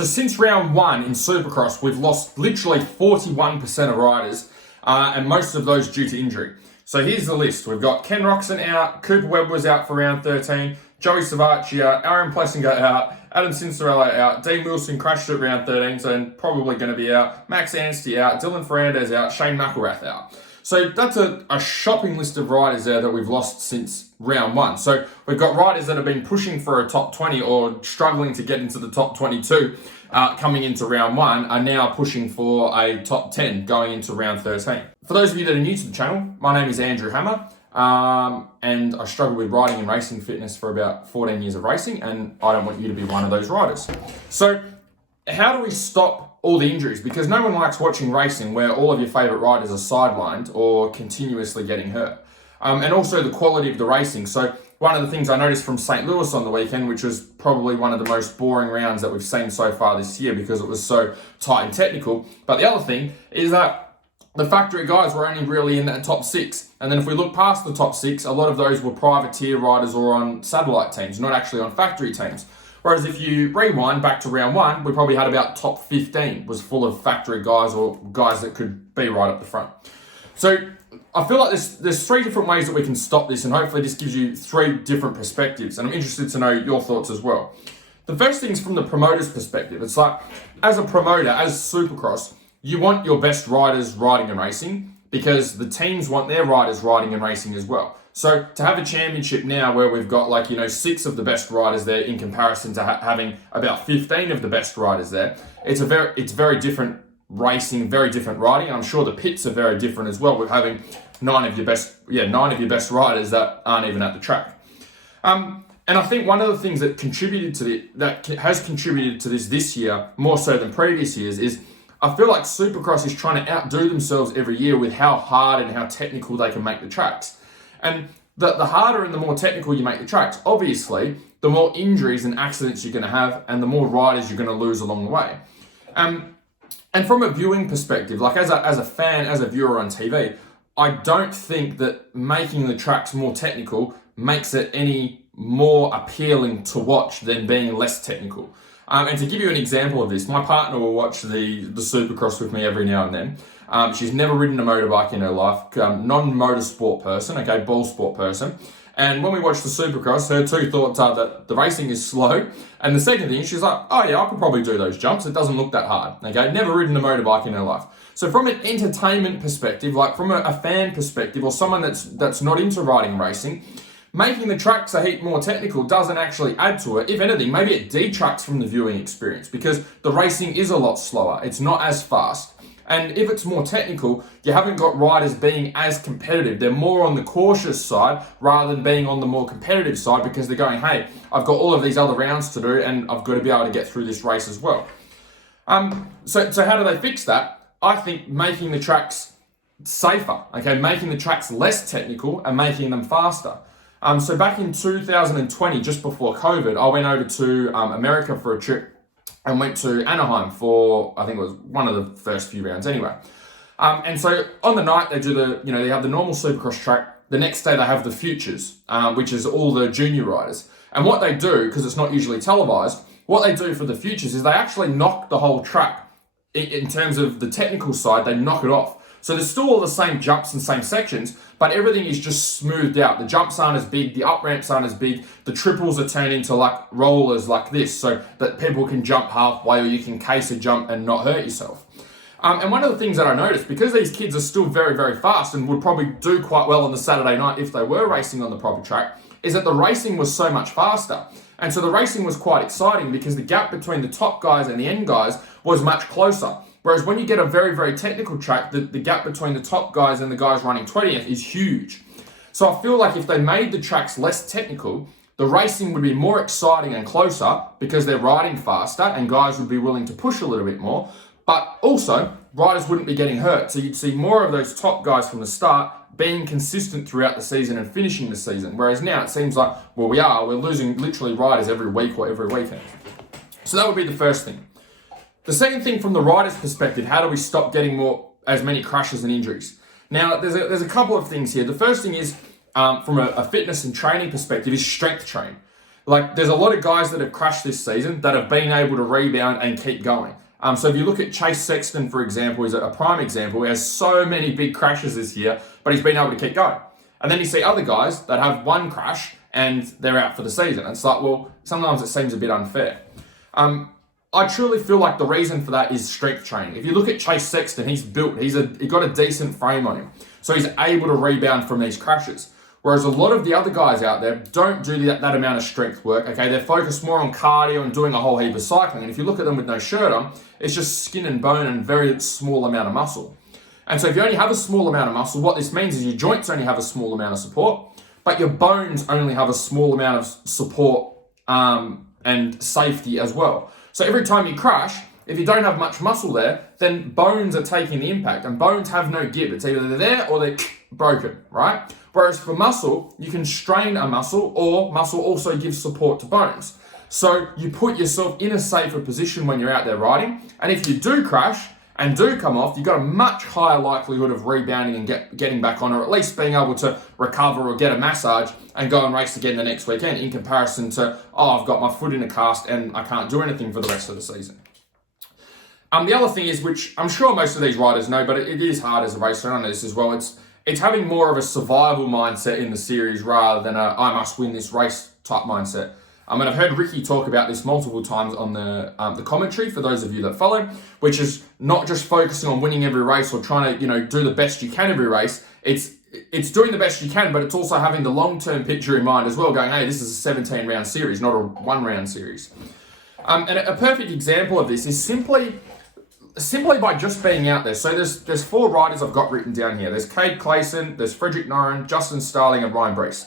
So since round one in Supercross, we've lost literally 41% of riders, and most of those due to injury. So here's the list. We've got Ken Roxon out, Cooper Webb was out for round 13, Joey Savacci out, Aaron Plessinger out, Adam Cincerella out, Dean Wilson crashed at round 13, so probably going to be out, Max Anstey out, Dylan Fernandez out, Shane McElrath out. So that's a shopping list of riders there that we've lost since round one. So we've got riders that have been pushing for a top 20 or struggling to get into the top 22 coming into round one are now pushing for a top 10 going into round 13. For those of you that are new to the channel, my name is Andrew Hammer, and I struggled with riding and racing fitness for about 14 years of racing, and I don't want you to be one of those riders. So how do we stop all the injuries? Because no one likes watching racing where all of your favourite riders are sidelined or continuously getting hurt. And also the quality of the racing. So one of the things I noticed from St. Louis on the weekend, which was probably one of the most boring rounds that we've seen so far this year because it was so tight and technical. But the other thing is that the factory guys were only really in that top six. And then if we look past the top six, a lot of those were privateer riders or on satellite teams, not actually on factory teams. Whereas if you rewind back to round one, we probably had about top 15 was full of factory guys or guys that could be right up the front. So I feel like there's three different ways that we can stop this, and hopefully this gives you three different perspectives. And I'm interested to know your thoughts as well. The first thing is from the promoter's perspective. It's like, as a promoter, as Supercross, you want your best riders riding and racing because the teams want their riders riding and racing as well. So to have a championship now where we've got 6 of the best riders there in comparison to having about 15 of the best riders there, it's very different racing, very different riding. And I'm sure the pits are very different as well with having 9 of your best riders that aren't even at the track. And I think one of the things that has contributed to this year more so than previous years is I feel like Supercross is trying to outdo themselves every year with how hard and how technical they can make the tracks. And the harder and the more technical you make the tracks, obviously, the more injuries and accidents you're going to have and the more riders you're going to lose along the way. And from a viewing perspective, like as a fan, as a viewer on TV, I don't think that making the tracks more technical makes it any more appealing to watch than being less technical. And to give you an example of this, my partner will watch the Supercross with me every now and then. She's never ridden a motorbike in her life, non-motorsport person, okay, ball sport person. And when we watch the Supercross, her two thoughts are that the racing is slow. And the second thing, she's like, oh yeah, I could probably do those jumps. It doesn't look that hard, okay? Never ridden a motorbike in her life. So from an entertainment perspective, like from a fan perspective or someone that's not into riding and racing, making the tracks a heap more technical doesn't actually add to it. If anything, maybe it detracts from the viewing experience because the racing is a lot slower. It's not as fast. And if it's more technical, you haven't got riders being as competitive. They're more on the cautious side rather than being on the more competitive side because they're going, hey, I've got all of these other rounds to do and I've got to be able to get through this race as well. So how do they fix that? I think making the tracks safer, okay? Making the tracks less technical and making them faster. So back in 2020, just before COVID, I went over to America for a trip and went to Anaheim for, I think it was one of the first few rounds anyway. And so on the night they do they have the normal Supercross track. The next day they have the Futures, which is all the junior riders. And what they do, because it's not usually televised, what they do for the Futures is they actually knock the whole track in terms of the technical side, they knock it off. So there's still all the same jumps and same sections, but everything is just smoothed out. The jumps aren't as big, the up ramps aren't as big, the triples are turned into like rollers like this so that people can jump halfway or you can case a jump and not hurt yourself. And one of the things that I noticed, because these kids are still very, very fast and would probably do quite well on the Saturday night if they were racing on the proper track, is that the racing was so much faster. And so the racing was quite exciting because the gap between the top guys and the end guys was much closer. Whereas when you get a very, very technical track, the gap between the top guys and the guys running 20th is huge. So I feel like if they made the tracks less technical, the racing would be more exciting and closer because they're riding faster and guys would be willing to push a little bit more. But also, riders wouldn't be getting hurt. So you'd see more of those top guys from the start being consistent throughout the season and finishing the season. Whereas now it seems like, we're losing literally riders every week or every weekend. So that would be the first thing. The second thing from the rider's perspective, how do we stop getting as many crashes and injuries? Now, there's a couple of things here. The first thing is, from a fitness and training perspective, is strength train. Like, there's a lot of guys that have crashed this season that have been able to rebound and keep going. So if you look at Chase Sexton, for example, is a prime example. He has so many big crashes this year, but he's been able to keep going. And then you see other guys that have one crash and they're out for the season. And it's like, well, sometimes it seems a bit unfair. I truly feel like the reason for that is strength training. If you look at Chase Sexton, he's built, he got a decent frame on him. So he's able to rebound from these crashes. Whereas a lot of the other guys out there don't do that amount of strength work, okay? They're focused more on cardio and doing a whole heap of cycling. And if you look at them with no shirt on, it's just skin and bone and very small amount of muscle. And so if you only have a small amount of muscle, what this means is your joints only have a small amount of support, but your bones only have a small amount of support and safety as well. So every time you crash, if you don't have much muscle there, then bones are taking the impact, and bones have no give. It's either they're there or they're broken, right? Whereas for muscle, you can strain a muscle, or muscle also gives support to bones. So you put yourself in a safer position when you're out there riding, and if you do crash and do come off, you've got a much higher likelihood of rebounding and getting back on, or at least being able to recover or get a massage and go and race again the next weekend, in comparison to, oh, I've got my foot in a cast and I can't do anything for the rest of the season. The other thing is, which I'm sure most of these riders know, but it is hard as a racer, and I know this as well, it's having more of a survival mindset in the series rather than a I must win this race type mindset. And I've heard Ricky talk about this multiple times on the commentary, for those of you that follow, which is not just focusing on winning every race or trying to, do the best you can every race. It's doing the best you can, but it's also having the long-term picture in mind as well, going, hey, this is a 17-round series, not a one-round series. And a perfect example of this is simply by just being out there. So there's 4 riders I've got written down here. There's Cade Clayson, there's Frederick Noren, Justin Starling, and Ryan Brees.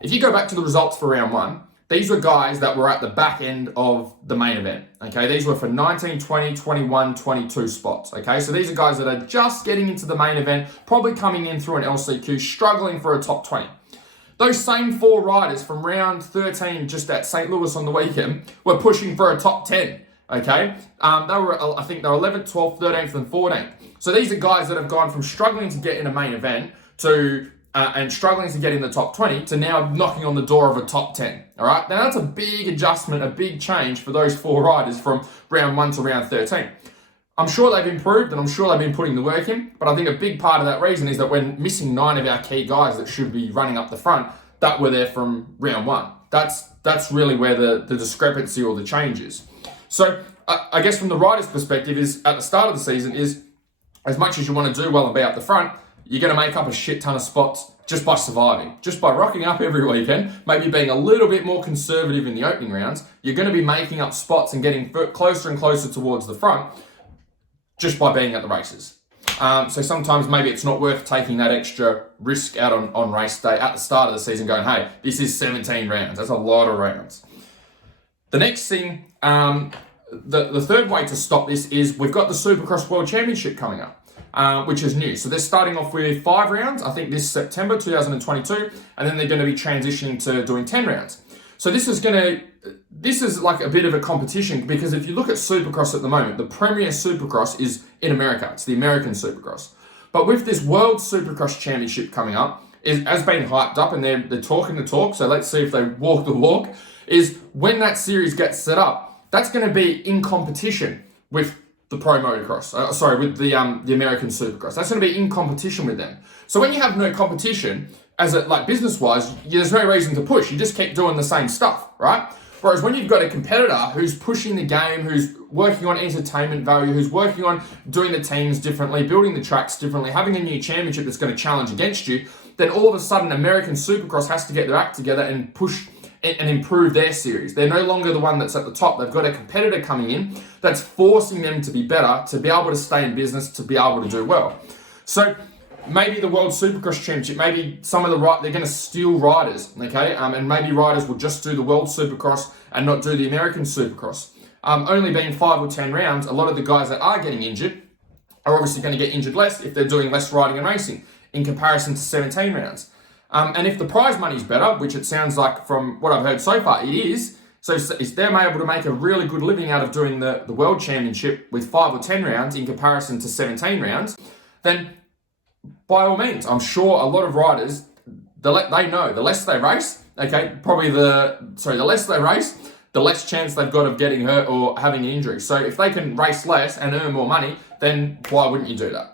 If you go back to the results for round 1, these were guys that were at the back end of the main event, okay? These were for 19, 20, 21, 22 spots, okay? So these are guys that are just getting into the main event, probably coming in through an LCQ, struggling for a top 20. Those same 4 riders from round 13, just at St. Louis on the weekend, were pushing for a top 10, okay? I think they were 11th, 12th, 13th, and 14th. So these are guys that have gone from struggling to get in a main event to and struggling to get in the top 20 to now knocking on the door of a top 10, all right? Now, that's a big adjustment, a big change for those 4 riders from round 1 to round 13. I'm sure they've improved, and I'm sure they've been putting the work in, but I think a big part of that reason is that we're missing 9 of our key guys that should be running up the front that were there from round 1. That's really where the discrepancy or the change is. So I guess from the rider's perspective is, at the start of the season, is as much as you want to do well and be out the front, you're going to make up a shit ton of spots just by surviving. Just by rocking up every weekend, maybe being a little bit more conservative in the opening rounds, you're going to be making up spots and getting closer and closer towards the front just by being at the races. So sometimes maybe it's not worth taking that extra risk out on race day at the start of the season going, hey, this is 17 rounds. That's a lot of rounds. The next thing, the third way to stop this is we've got the Supercross World Championship coming up. Which is new. So they're starting off with 5 rounds, I think this September 2022, and then they're going to be transitioning to doing 10 rounds. So this is like a bit of a competition, because if you look at Supercross at the moment, the premier Supercross is in America. It's the American Supercross. But with this World Supercross Championship coming up, it has been hyped up, and they're talking the talk, so let's see if they walk the walk, is when that series gets set up, that's going to be in competition with the Pro Motocross, with the American Supercross. That's going to be in competition with them. So when you have no competition, business-wise, there's no reason to push. You just keep doing the same stuff, right? Whereas when you've got a competitor who's pushing the game, who's working on entertainment value, who's working on doing the teams differently, building the tracks differently, having a new championship that's going to challenge against you, then all of a sudden American Supercross has to get their act together and push and improve their series. They're no longer the one that's at the top. They've got a competitor coming in that's forcing them to be better, to be able to stay in business, to be able to do well. So maybe the World Supercross Championship, maybe some of they're going to steal riders, okay? And maybe riders will just do the World Supercross and not do the American Supercross. Only being 5 or 10 rounds, a lot of the guys that are getting injured are obviously going to get injured less if they're doing less riding and racing in comparison to 17 rounds. And if the prize money's better, which it sounds like from what I've heard so far, it is. So if they're able to make a really good living out of doing the World Championship with 5 or 10 rounds in comparison to 17 rounds, then by all means, I'm sure a lot of riders, they know the less they race, okay, probably the less they race, the less chance they've got of getting hurt or having an injury. So if they can race less and earn more money, then why wouldn't you do that?